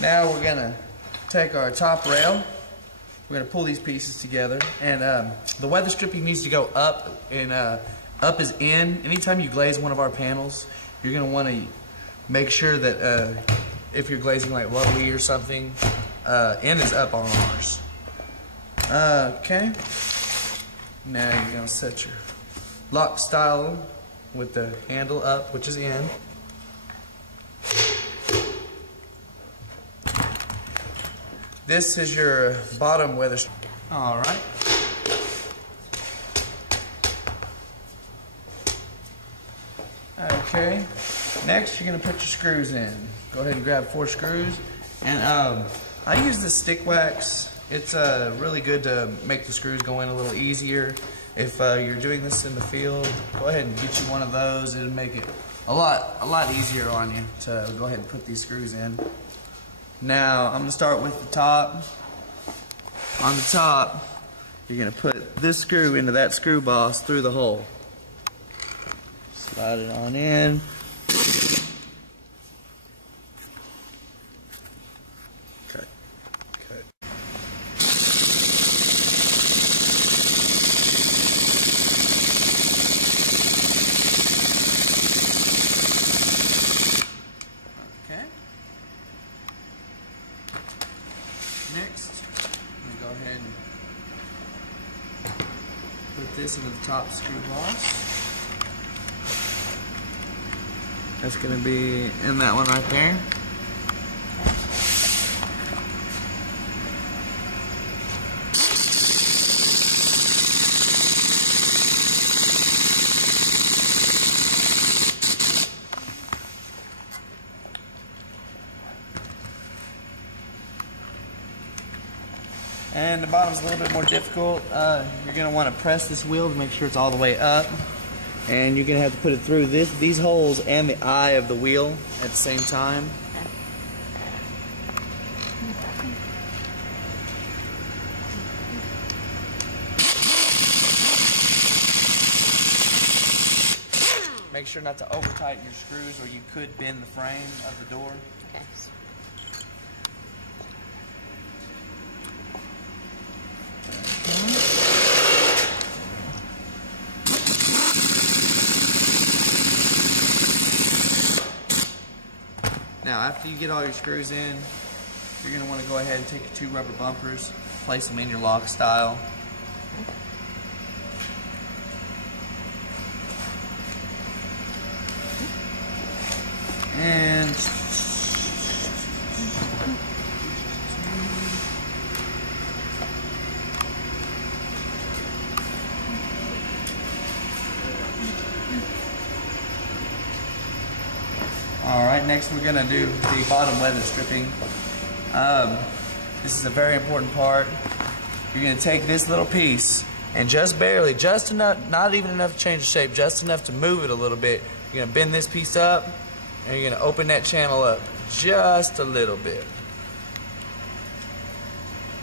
Now we're gonna take our top rail. We're gonna pull these pieces together, and the weather stripping needs to go up, and up is in. Anytime you glaze one of our panels, you're gonna want to make sure that if you're glazing like lovely or something, in is up on ours. Okay. Now you're gonna set your lock style with the handle up, which is in. This is your bottom weather. All right. Okay. Next, you're gonna put your screws in. Go ahead and grab 4 screws. And I use this stick wax. It's really good to make the screws go in a little easier. If you're doing this in the field, go ahead and get you one of those. It'll make it a lot easier on you to go ahead and put these screws in. Now, I'm going to start with the top. On the top, you're going to put this screw into that screw boss through the hole. Slide it on in. Okay. Next, I'm going to go ahead and put this into the top screw boss. That's going to be in that one right there. And the bottom's a little bit more difficult. You're going to want to press this wheel to make sure it's all the way up. And you're going to have to put it through these holes and the eye of the wheel at the same time. Make sure not to over tighten your screws or you could bend the frame of the door. Yes. Now, after you get all your screws in, you're going to want to go ahead and take your 2 rubber bumpers, place them in your lock style. And alright, next we're going to do the bottom weather stripping. This is a very important part. You're going to take this little piece and just barely, just enough, not even enough to change the shape, just enough to move it a little bit. You're going to bend this piece up and you're going to open that channel up just a little bit.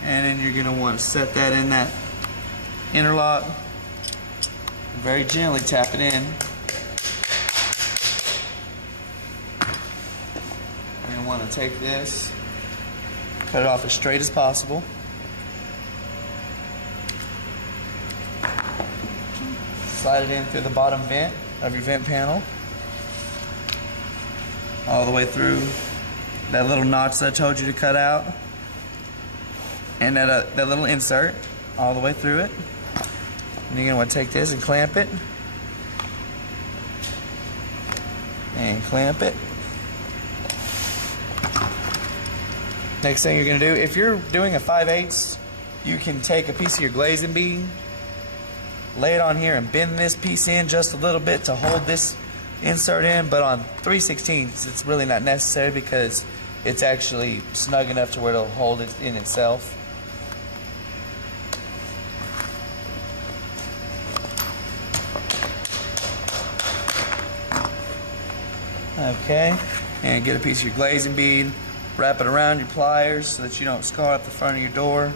And then you're going to want to set that in that interlock. Very gently tap it in. You're going to want to take this, cut it off as straight as possible. Slide it in through the bottom vent of your vent panel. All the way through that little notch that I told you to cut out. And that little insert all the way through it. And you're going to want to take this and clamp it. And clamp it. Next thing you're going to do, if you're doing a 5/8, you can take a piece of your glazing bead, lay it on here and bend this piece in just a little bit to hold this insert in, but on 3/16 it's really not necessary because it's actually snug enough to where it'll hold it in itself. Okay, and get a piece of your glazing bead, wrap it around your pliers so that you don't scar up the front of your door,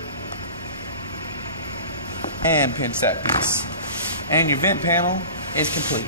and pinch that piece. And your vent panel is complete.